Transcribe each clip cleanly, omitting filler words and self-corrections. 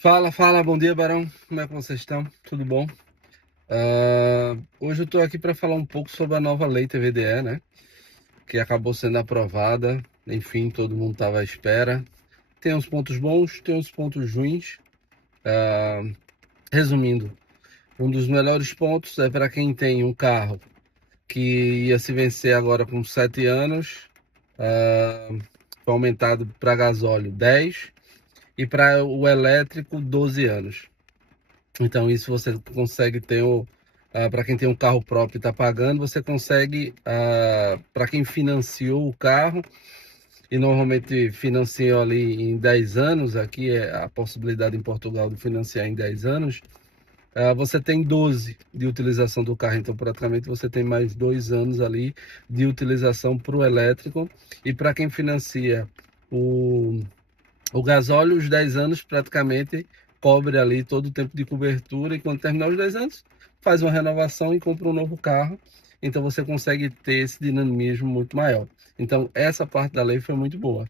Fala, bom dia, Barão. Como é que vocês estão? Tudo bom? Hoje eu estou aqui para falar um pouco sobre a nova lei TVDE, né? Que acabou sendo aprovada. Enfim, todo mundo estava à espera. Tem uns pontos bons, tem uns pontos ruins. Ah, Resumindo, um dos melhores pontos é para quem tem um carro que ia se vencer agora com 7 anos, foi aumentado para gasóleo 10 e para o elétrico 12 anos. Então, isso você consegue ter para quem tem um carro próprio e está pagando, você consegue, para quem financiou o carro, e normalmente financiou ali em 10 anos, aqui é a possibilidade em Portugal de financiar em 10 anos, você tem 12 de utilização do carro, então praticamente você tem mais 2 anos ali de utilização para o elétrico, e para quem financia o o gasóleo, os 10 anos, praticamente cobre ali todo o tempo de cobertura e quando terminar os 10 anos, faz uma renovação e compra um novo carro. Então você consegue ter esse dinamismo muito maior. Então essa parte da lei foi muito boa.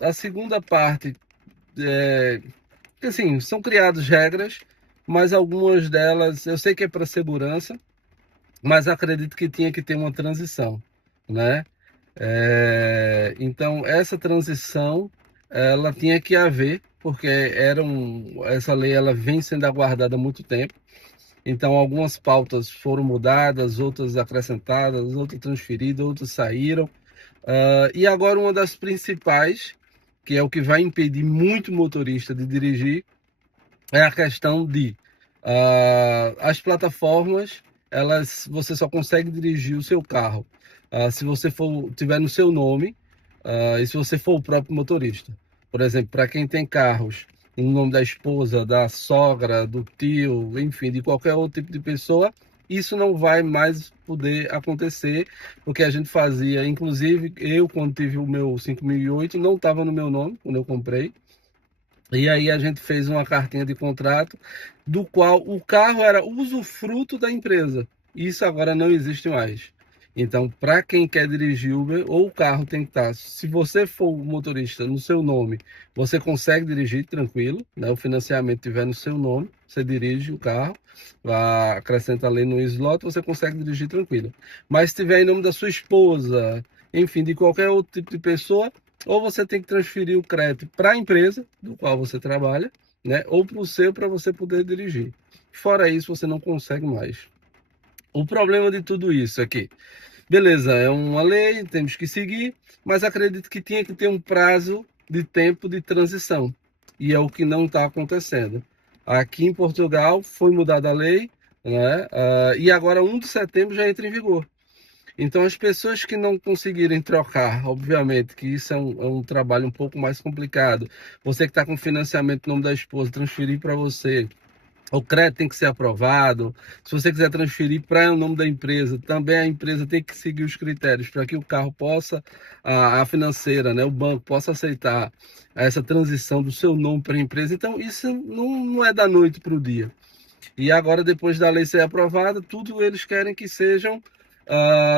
A segunda parte é que assim, são criadas regras, mas algumas delas eu sei que é para segurança, mas acredito que tinha que ter uma transição, né? Então, essa transição, ela tinha que haver, porque essa lei ela vem sendo aguardada há muito tempo. Então, algumas pautas foram mudadas, outras acrescentadas, outras transferidas, outras saíram. E agora, uma das principais, que é o que vai impedir muito motorista de dirigir, é a questão de as plataformas, você só consegue dirigir o seu carro se você tiver no seu nome e se você for o próprio motorista. Por exemplo, para quem tem carros em nome da esposa, da sogra, do tio, enfim, de qualquer outro tipo de pessoa, isso não vai mais poder acontecer, porque a gente fazia, inclusive eu quando tive o meu 5008 não estava no meu nome quando eu comprei. E aí a gente fez uma cartinha de contrato do qual o carro era usufruto da empresa. Isso agora não existe mais. Então, para quem quer dirigir Uber, ou o carro tem que estar, se você for o motorista no seu nome, você consegue dirigir tranquilo, né? O financiamento estiver no seu nome, você dirige o carro, acrescenta ali no slot, você consegue dirigir tranquilo. Mas se estiver em nome da sua esposa, enfim, de qualquer outro tipo de pessoa, ou você tem que transferir o crédito para a empresa do qual você trabalha, né? Ou para o seu para você poder dirigir. Fora isso, você não consegue mais. O problema de tudo isso é que, beleza, é uma lei, temos que seguir, mas acredito que tinha que ter um prazo de tempo de transição. E é o que não está acontecendo. Aqui em Portugal foi mudada a lei, né? E agora 1 de setembro já entra em vigor. Então, as pessoas que não conseguirem trocar, obviamente que isso é um trabalho um pouco mais complicado. Você que está com financiamento no nome da esposa, transferir para você. O crédito tem que ser aprovado. Se você quiser transferir para o nome da empresa, também a empresa tem que seguir os critérios para que o carro possa, a financeira, né, o banco possa aceitar essa transição do seu nome para a empresa. Então, isso não é da noite para o dia. E agora, depois da lei ser aprovada, tudo eles querem que sejam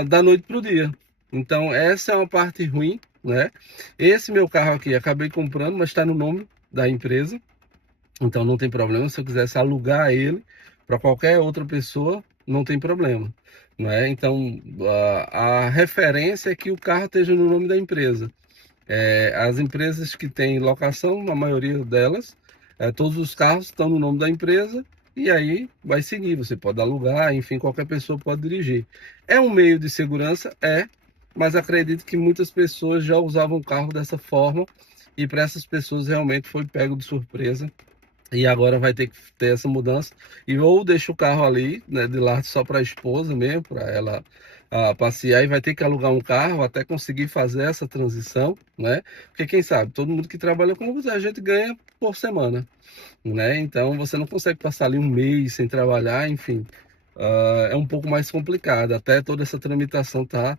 da noite para o dia. Então, essa é uma parte ruim, né? Esse meu carro aqui, acabei comprando, mas está no nome da empresa. Então, não tem problema. Se eu quisesse alugar ele para qualquer outra pessoa, não tem problema, né? Então, a referência é que o carro esteja no nome da empresa. As empresas que têm locação, a maioria delas, todos os carros estão no nome da empresa e aí vai seguir. Você pode alugar, enfim, qualquer pessoa pode dirigir. É um meio de segurança? É, mas acredito que muitas pessoas já usavam o carro dessa forma e para essas pessoas realmente foi pego de surpresa e agora vai ter que ter essa mudança. E ou deixa o carro ali, né, de lado só para a esposa mesmo, para ela passear, e vai ter que alugar um carro até conseguir fazer essa transição, né? Porque quem sabe, todo mundo que trabalha com Uber, a gente ganha por semana, né? Então você não consegue passar ali um mês sem trabalhar, enfim. É um pouco mais complicado, até toda essa tramitação tá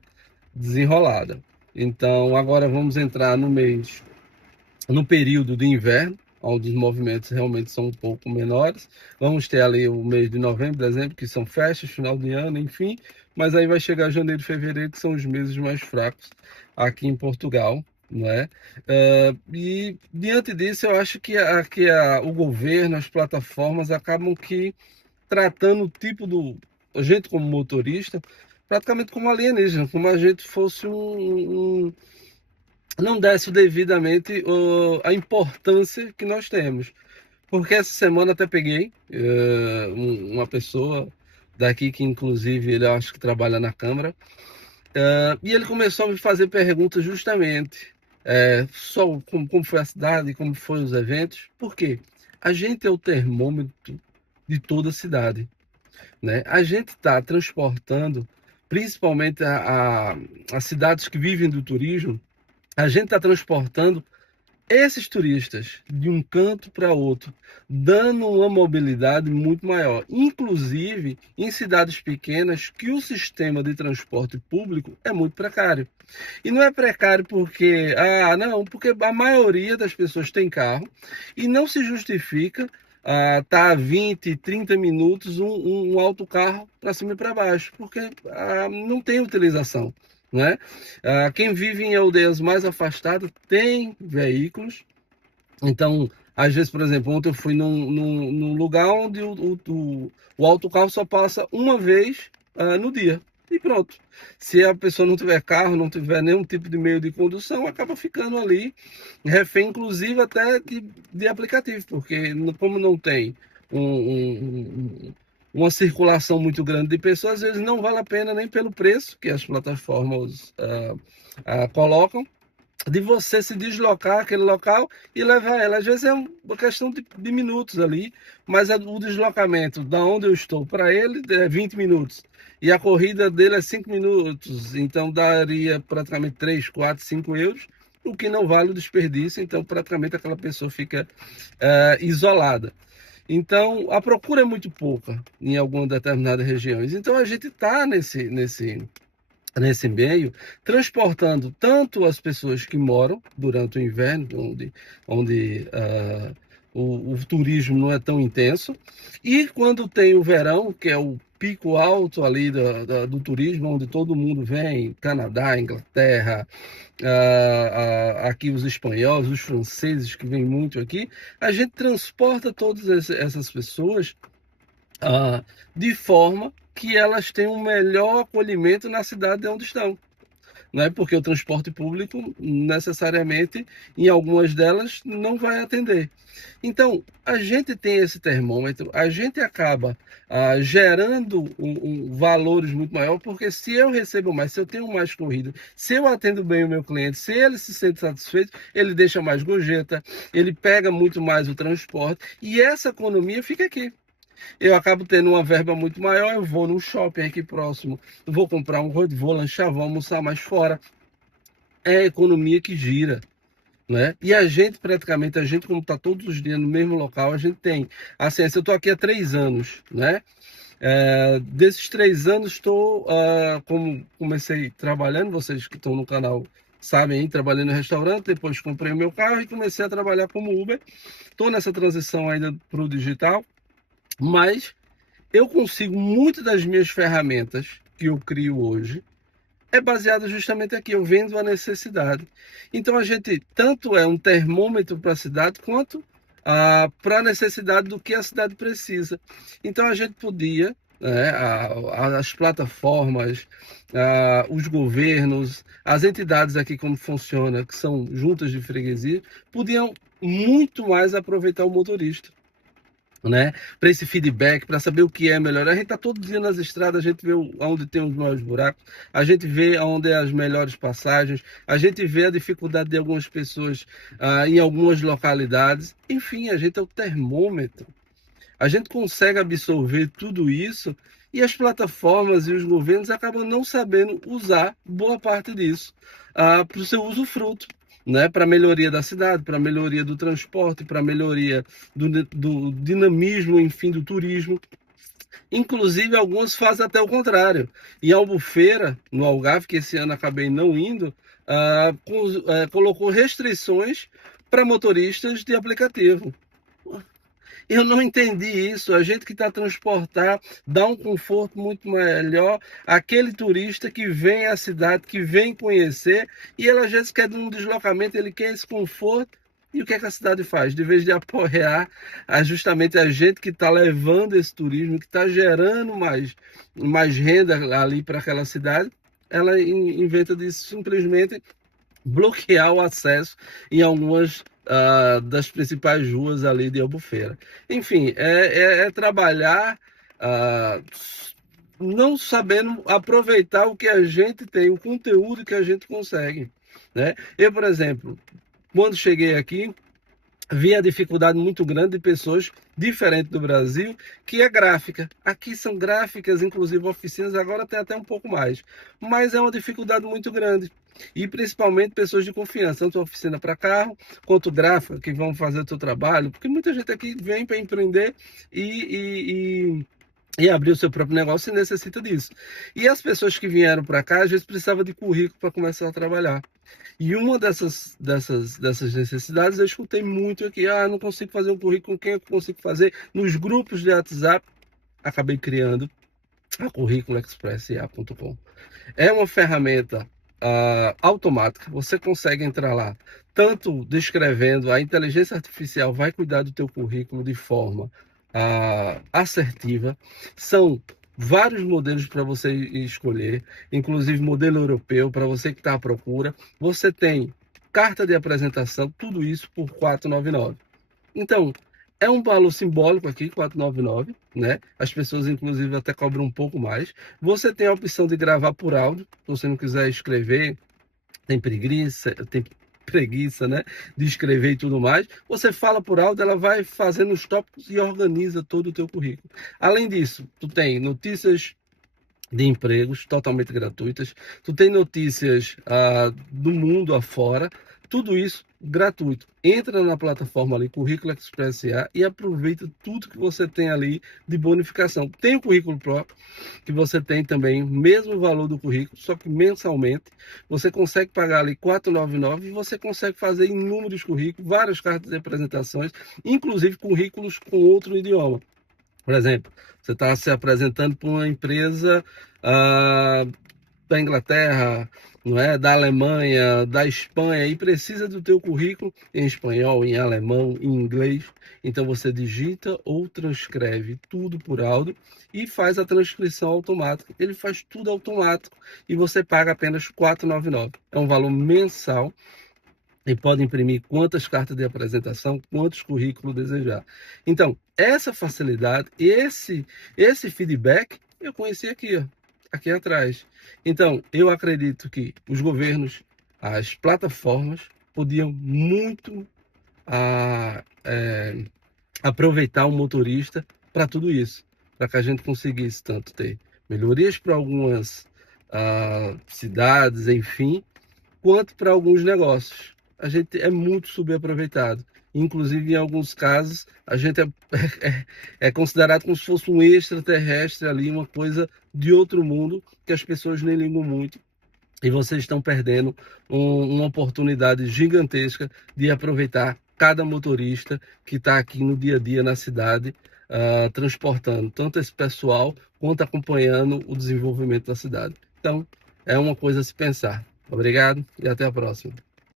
desenrolada. Então agora vamos entrar no período de inverno, onde os movimentos realmente são um pouco menores. Vamos ter ali o mês de novembro, dezembro, que são festas, final de ano, enfim. Mas aí vai chegar janeiro e fevereiro, que são os meses mais fracos aqui em Portugal. não é? E diante disso, eu acho que, o governo, as plataformas acabam que tratando o tipo do a gente como motorista praticamente como alienígena, como a gente fosse não desse devidamente a importância que nós temos. Porque essa semana até peguei uma pessoa daqui que inclusive ele acho que trabalha na Câmara, e ele começou a me fazer perguntas justamente só como foi a cidade, como foram os eventos. Por quê? A gente é o termômetro de toda a cidade, né? A gente está transportando, principalmente as cidades que vivem do turismo, a gente está transportando esses turistas de um canto para outro, dando uma mobilidade muito maior, inclusive em cidades pequenas que o sistema de transporte público é muito precário. E não é precário porque, não, porque a maioria das pessoas tem carro e não se justifica tá a 20, 30 minutos um autocarro para cima e para baixo, porque não tem utilização, né? Quem vive em aldeias mais afastadas tem veículos, então, às vezes, por exemplo, ontem eu fui num lugar onde o autocarro só passa uma vez no dia. E pronto. Se a pessoa não tiver carro, não tiver nenhum tipo de meio de condução, acaba ficando ali, refém, inclusive até de aplicativo, porque como não tem uma circulação muito grande de pessoas, às vezes não vale a pena nem pelo preço que as plataformas colocam, de você se deslocar aquele local e levar ela. Às vezes é uma questão de minutos ali, mas o deslocamento da onde eu estou para ele é 20 minutos. E a corrida dele é 5 minutos, então daria praticamente 3, 4, 5 euros, o que não vale o desperdício, então praticamente aquela pessoa fica isolada. Então a procura é muito pouca em algumas determinadas regiões. Então a gente está nesse meio, transportando tanto as pessoas que moram durante o inverno, onde o turismo não é tão intenso, e quando tem o verão, que é o pico alto ali do turismo, onde todo mundo vem, Canadá, Inglaterra, aqui os espanhóis, os franceses que vêm muito aqui, a gente transporta todas essas pessoas de forma que elas tenham um melhor acolhimento na cidade onde estão. Não é porque o transporte público, necessariamente, em algumas delas, não vai atender. Então, a gente tem esse termômetro, a gente acaba gerando valores muito maior, porque se eu recebo mais, se eu tenho mais corrida, se eu atendo bem o meu cliente, se ele se sente satisfeito, ele deixa mais gorjeta, ele pega muito mais o transporte, e essa economia fica aqui. Eu acabo tendo uma verba muito maior, eu vou num shopping aqui próximo, vou comprar um rodízio, vou lanchar, vou almoçar mais fora. É a economia que gira, né? E a gente, praticamente, a gente como está todos os dias no mesmo local, a gente tem a ciência. Eu estou aqui há 3 anos, né? Desses 3 anos, estou, como comecei trabalhando, vocês que estão no canal sabem, hein? Trabalhando no restaurante, depois comprei o meu carro e comecei a trabalhar como Uber. Estou nessa transição ainda para o digital, mas eu consigo muitas das minhas ferramentas que eu crio hoje é baseada justamente aqui, eu vendo a necessidade. Então a gente tanto é um termômetro para a cidade quanto para a necessidade do que a cidade precisa. Então a gente podia, né, as plataformas, os governos, as entidades aqui como funciona, que são juntas de freguesia, podiam muito mais aproveitar o motorista, né? Para esse feedback, para saber o que é melhor. A gente está todo dia nas estradas, a gente vê onde tem os maiores buracos, a gente vê onde é as melhores passagens, a gente vê a dificuldade de algumas pessoas em algumas localidades. Enfim, a gente é o termômetro. A gente consegue absorver tudo isso e as plataformas e os governos acabam não sabendo usar boa parte disso para o seu usufruto, né? Para a melhoria da cidade, para a melhoria do transporte, para a melhoria do dinamismo, enfim, do turismo. Inclusive, algumas fazem até o contrário. Em Albufeira, no Algarve, que esse ano acabei não indo, colocou restrições para motoristas de aplicativo. Eu não entendi isso. A gente que está transportar dá um conforto muito melhor àquele turista que vem à cidade, que vem conhecer, e ele às vezes quer um deslocamento, ele quer esse conforto. E o que é que a cidade faz? De vez de apoiar justamente a gente que está levando esse turismo, que está gerando mais renda ali para aquela cidade, ela inventa de simplesmente bloquear o acesso em algumas das principais ruas ali de Albufeira. Enfim, é trabalhar uh, não sabendo aproveitar o que a gente tem, o conteúdo que a gente consegue. Né? Eu, por exemplo, quando cheguei aqui, vi a dificuldade muito grande de pessoas diferentes do Brasil, que é gráfica. Aqui são gráficas, inclusive oficinas, agora tem até um pouco mais. Mas é uma dificuldade muito grande. E principalmente pessoas de confiança, tanto oficina para carro, quanto gráfica, que vão fazer o seu trabalho. Porque muita gente aqui vem para empreender e abrir o seu próprio negócio e necessita disso. E as pessoas que vieram para cá, às vezes precisavam de currículo para começar a trabalhar. E uma dessas necessidades eu escutei muito aqui. Ah, não consigo fazer um currículo, quem eu consigo fazer? Nos grupos de WhatsApp, acabei criando a curriculoexpressa.com. É uma ferramenta automática, você consegue entrar lá, tanto descrevendo, a inteligência artificial vai cuidar do teu currículo de forma assertiva. São vários modelos para você escolher, inclusive modelo europeu, para você que está à procura. Você tem carta de apresentação, tudo isso por R$ 499. Então, é um valor simbólico aqui, 499, né? As pessoas, inclusive, até cobram um pouco mais. Você tem a opção de gravar por áudio, se você não quiser escrever, tem preguiça, né? De escrever e tudo mais. Você fala por áudio, ela vai fazendo os tópicos e organiza todo o teu currículo. Além disso, tu tem notícias de empregos totalmente gratuitas, tu tem notícias do mundo afora, tudo isso gratuito. Entra na plataforma ali, Currículo Express SA, e aproveita tudo que você tem ali de bonificação. Tem o currículo próprio, que você tem também o mesmo valor do currículo, só que mensalmente. Você consegue pagar ali R$ 499 e você consegue fazer inúmeros currículos, várias cartas de apresentações, inclusive currículos com outro idioma. Por exemplo, você está se apresentando para uma empresa da Inglaterra, não é? Da Alemanha, da Espanha, e precisa do teu currículo em espanhol, em alemão, em inglês. Então você digita ou transcreve tudo por áudio e faz a transcrição automática. Ele faz tudo automático e você paga apenas R$ 499. É um valor mensal e pode imprimir quantas cartas de apresentação, quantos currículos desejar. Então, essa facilidade, esse feedback, eu conheci aqui, ó, aqui atrás. Então, eu acredito que os governos, as plataformas, podiam muito aproveitar o motorista para tudo isso, para que a gente conseguisse tanto ter melhorias para algumas cidades, enfim, quanto para alguns negócios. A gente é muito subaproveitado. Inclusive, em alguns casos, a gente é considerado como se fosse um extraterrestre ali, uma coisa de outro mundo, que as pessoas nem ligam muito. E vocês estão perdendo uma oportunidade gigantesca de aproveitar cada motorista que está aqui no dia a dia na cidade, transportando tanto esse pessoal quanto acompanhando o desenvolvimento da cidade. Então, é uma coisa a se pensar. Obrigado e até a próxima.